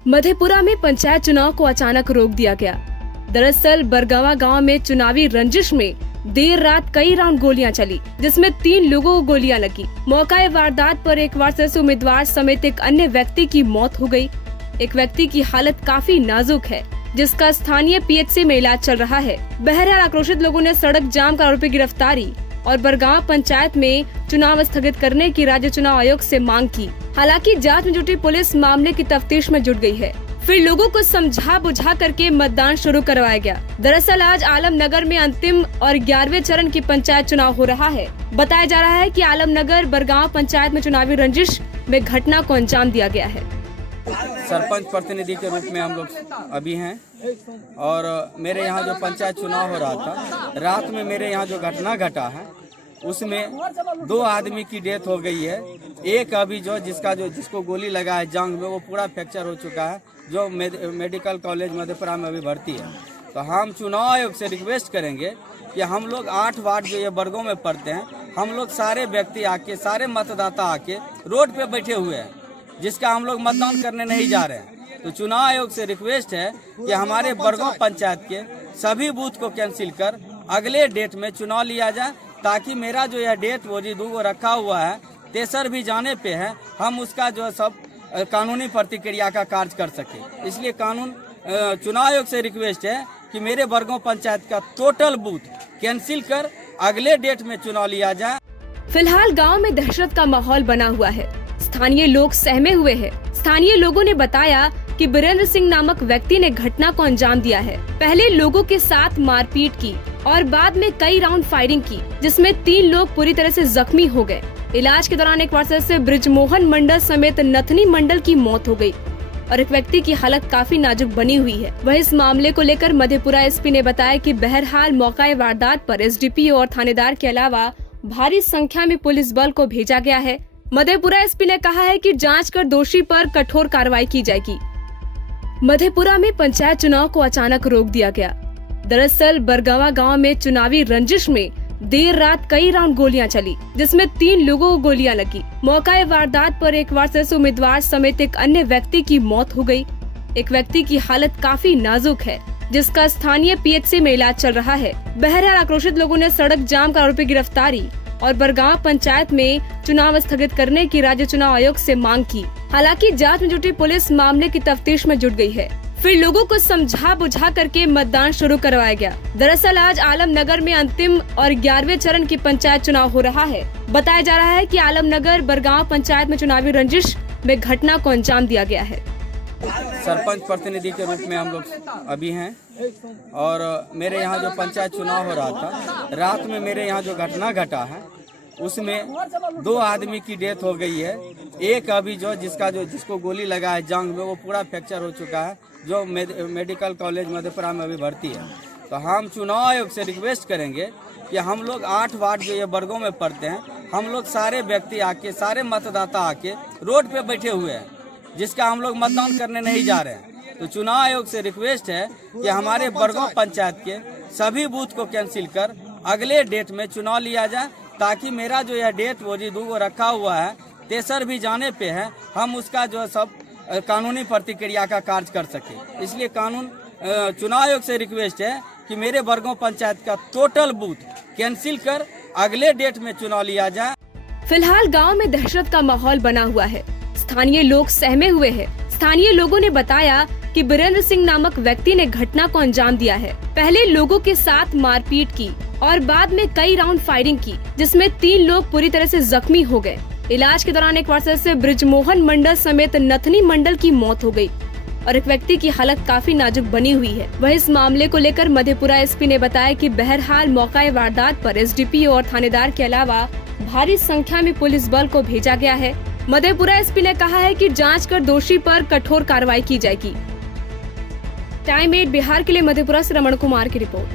मधेपुरा में पंचायत चुनाव को अचानक रोक दिया गया। दरअसल बरगावा गांव में चुनावी रंजिश में देर रात कई राउंड गोलियां चली, जिसमें 3 लोगों को गोलियां लगी। मौका वारदात पर एक वार्ड सदस्य उम्मीदवार समेत एक अन्य व्यक्ति की मौत हो गई। एक व्यक्ति की हालत काफी नाजुक है, जिसका स्थानीय पीएचसी में इलाज चल रहा है। बहरहाल आक्रोशित लोगों ने सड़क जाम कर आरोपी गिरफ्तारी और बरगांव पंचायत में चुनाव स्थगित करने की राज्य चुनाव आयोग से मांग की। हालांकि जांच में जुटी पुलिस मामले की तफ्तीश में जुट गई है। फिर लोगों को समझा बुझा करके मतदान शुरू करवाया गया। दरअसल आज आलमनगर में अंतिम और 11वें चरण की पंचायत चुनाव हो रहा है। बताया जा रहा है कि आलमनगर बरगांव पंचायत में चुनावी रंजिश में घटना को अंजाम दिया गया है। सरपंच प्रतिनिधि के रूप में हम लोग अभी हैं और मेरे यहाँ जो पंचायत चुनाव हो रहा था, रात में मेरे यहाँ जो घटना घटा है उसमें 2 आदमी की डेथ हो गई है। एक अभी जिसको गोली लगा है जांघ में, वो पूरा फ्रैक्चर हो चुका है, जो मेडिकल कॉलेज मधेपुरा में अभी भर्ती है। तो हम चुनाव आयोग से रिक्वेस्ट करेंगे कि हम लोग 8 वार्ड जो ये बरगों में पड़ते हैं, हम लोग सारे व्यक्ति आके, सारे मतदाता आके रोड पे बैठे हुए हैं, जिसका हम लोग मतदान करने नहीं जा रहे हैं। तो चुनाव आयोग से रिक्वेस्ट है कि हमारे बरगों पंचायत के सभी बूथ को कैंसिल कर अगले डेट में चुनाव लिया जाए, ताकि मेरा जो यह डेट वो जी 2 रखा हुआ है, तेसर भी जाने पे है, हम उसका जो सब कानूनी प्रतिक्रिया का कार्य कर सके। इसलिए चुनाव आयोग से रिक्वेस्ट है कि मेरे बरगों पंचायत का टोटल बूथ कैंसिल कर अगले डेट में चुनाव लिया जाए। फिलहाल गांव में दहशत का माहौल बना हुआ है। स्थानीय लोग सहमे हुए हैं। स्थानीय लोगों ने बताया कि बीरेंद्र सिंह नामक व्यक्ति ने घटना को अंजाम दिया है। पहले लोगों के साथ मारपीट की और बाद में कई राउंड फायरिंग की, जिसमें 3 लोग पूरी तरह से जख्मी हो गए। इलाज के दौरान एक वार्ड सदस्य ब्रिजमोहन मंडल समेत नथनी मंडल की मौत हो गई और एक व्यक्ति की हालत काफी नाजुक बनी हुई है। वह इस मामले को लेकर मधेपुरा एसपी ने बताया कि बहरहाल मौका वारदात पर एसडीपीओ और थानेदार के अलावा भारी संख्या में पुलिस बल को भेजा गया है। मधेपुरा एसपी ने कहा है कि जांच कर दोषी पर कठोर कार्रवाई की जाएगी। मधेपुरा में पंचायत चुनाव को अचानक रोक दिया गया। दरअसल बरगावा गांव में चुनावी रंजिश में देर रात कई राउंड गोलियां चली, जिसमें 3 लोगों को गोलियां लगी। मौका वारदात पर एक वार्ड सदस्य उम्मीदवार समेत एक अन्य व्यक्ति की मौत हो गई। एक व्यक्ति की हालत काफी नाजुक है, जिसका स्थानीय पीएचसी में इलाज चल रहा है। बहरहाल आक्रोशित लोगों ने सड़क जाम कर आरोपी गिरफ्तारी और बरगांव पंचायत में चुनाव स्थगित करने की राज्य चुनाव आयोग से मांग की। हालांकि जांच में जुटी पुलिस मामले की तफ्तीश में जुट गई है। फिर लोगों को समझा बुझा करके मतदान शुरू करवाया गया। दरअसल आज आलमनगर में अंतिम और 11वें चरण की पंचायत चुनाव हो रहा है। बताया जा रहा है कि आलमनगर बरगांव पंचायत में चुनावी रंजिश में घटना को अंजाम दिया गया है। सरपंच प्रतिनिधि के रूप में हम लोग अभी हैं और मेरे यहाँ जो पंचायत चुनाव हो रहा था, रात में मेरे यहाँ जो घटना घटा है उसमें 2 आदमी की डेथ हो गई है। एक अभी जिसको गोली लगा है जांघ में, वो पूरा फ्रैक्चर हो चुका है, जो मेडिकल कॉलेज मधेपुरा में अभी भर्ती है। तो हम चुनाव आयोग से रिक्वेस्ट करेंगे कि हम लोग 8 वार्ड जो ये बरगों में पड़ते हैं, हम लोग सारे व्यक्ति आके, सारे मतदाता आके रोड पे बैठे हुए हैं, जिसका हम लोग मतदान करने नहीं जा रहे हैं। तो चुनाव आयोग से रिक्वेस्ट है कि हमारे बरगों पंचायत के सभी बूथ को कैंसिल कर अगले डेट में चुनाव लिया जाए, ताकि मेरा जो यह डेट वो जी 2 रखा हुआ है, तेसर भी जाने पे है, हम उसका जो सब कानूनी प्रतिक्रिया का कार्य कर सके। इसलिए चुनाव आयोग से रिक्वेस्ट है कि मेरे बरगों पंचायत का टोटल बूथ कैंसिल कर अगले डेट में चुनाव लिया जाए। फिलहाल गांव में दहशत का माहौल बना हुआ है। स्थानीय लोग सहमे हुए हैं। स्थानीय लोगों ने बताया कि बीरेंद्र सिंह नामक व्यक्ति ने घटना को अंजाम दिया है। पहले लोगों के साथ मारपीट की और बाद में कई राउंड फायरिंग की, जिसमें 3 लोग पूरी तरह से जख्मी हो गए। इलाज के दौरान एक वार्ड सदस्य ब्रिजमोहन मंडल समेत नथनी मंडल की मौत हो गई और एक व्यक्ति की हालत काफी नाजुक बनी हुई है। वह इस मामले को लेकर मधेपुरा एसपी ने बताया कि बहरहाल मौका वारदात पर एसडीपीओ और थानेदार के अलावा भारी संख्या में पुलिस बल को भेजा गया है। मधेपुरा एसपी ने कहा है कि जांच कर दोषी पर कठोर कार्रवाई की जाएगी। टाइम 8 बिहार के लिए मधेपुरा से रमण कुमार की रिपोर्ट।